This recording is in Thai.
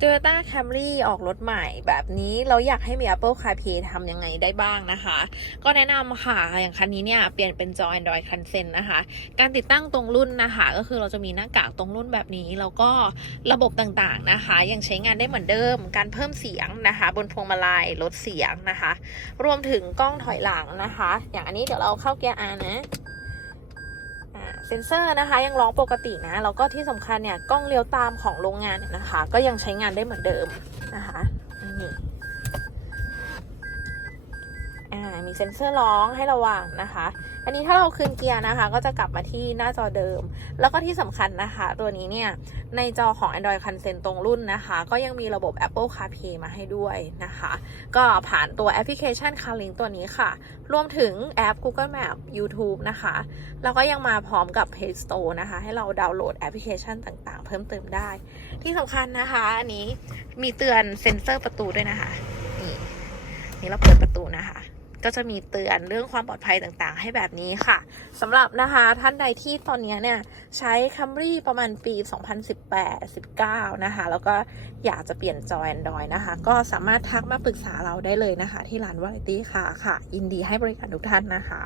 Toyota Camry ออกรถใหม่แบบนี้เราอยากให้มี Apple CarPlay ทำยังไงได้บ้างนะคะ ก็แนะนำค่ะ อย่างคันนี้เนี่ยเปลี่ยนเป็นจอ Android c o n s e n นะคะ การติดตั้งตรงรุ่นนะคะ ก็คือเราจะมีหน้ากากตรงรุ่นแบบนี้ แล้วก็ระบบต่างๆนะคะ ยังใช้งานได้เหมือนเดิม การเพิ่มเสียงนะคะ บนพวงมาลัยลดเสียงนะคะ รวมถึงกล้องถอยหลังนะคะ อย่างอันนี้เดี๋ยวเราเข้าเกียร์ R นะ เซ็นเซอร์นะคะ ยังร้องปกตินะแล้วก็ที่สำคัญเนี่ยกล้องเลี้ยวตามของโรงงานเนี่ยนะคะ ก็ยังใช้งานได้เหมือนเดิมนะคะนี่ มีเซ็นเซอร์ร้องให้ระวังนะคะ อันนี้ถ้าเราคืนเกียร์นะคะ ก็จะกลับมาที่หน้าจอเดิม แล้วก็ที่สำคัญนะคะ ตัวนี้เนี่ย ในจอของ Android c o n s e n ตรงรุ่นนะคะ ก็ยังมีระบบ Apple CarPlay มาให้ด้วยนะคะ ก็ผ่านตัวแอปพลิเคชัน CarLink ตัวนี้ค่ะ รวมถึงแอป Google Map YouTube นะคะ แล้วก็ยังมาพร้อมกับ Play Store นะคะ ให้เราดาวน์โหลดแอปพลิเคชันต่างๆ เพิ่มเติมได้ ที่สำคัญนะคะ อันนี้มีเตือนเซ็นเซอร์ประตูด้วยนะคะ นี่นี่เราเปิดประตูนะคะ ก็จะมีเตือนเรื่องความปลอดภัยต่างๆ ให้แบบนี้ค่ะสำหรับนะคะท่านใดที่ตอนนี้เนี่ยใช้ Camry ประมาณปี 2018-19 นะคะ แล้วก็อยากจะเปลี่ยนจอ Android นะคะ ก็สามารถทักมาปรึกษาเราได้เลยนะคะ ที่ร้านวาไรตี้ค่ะค่ะยินดีให้บริการทุกท่านนะคะ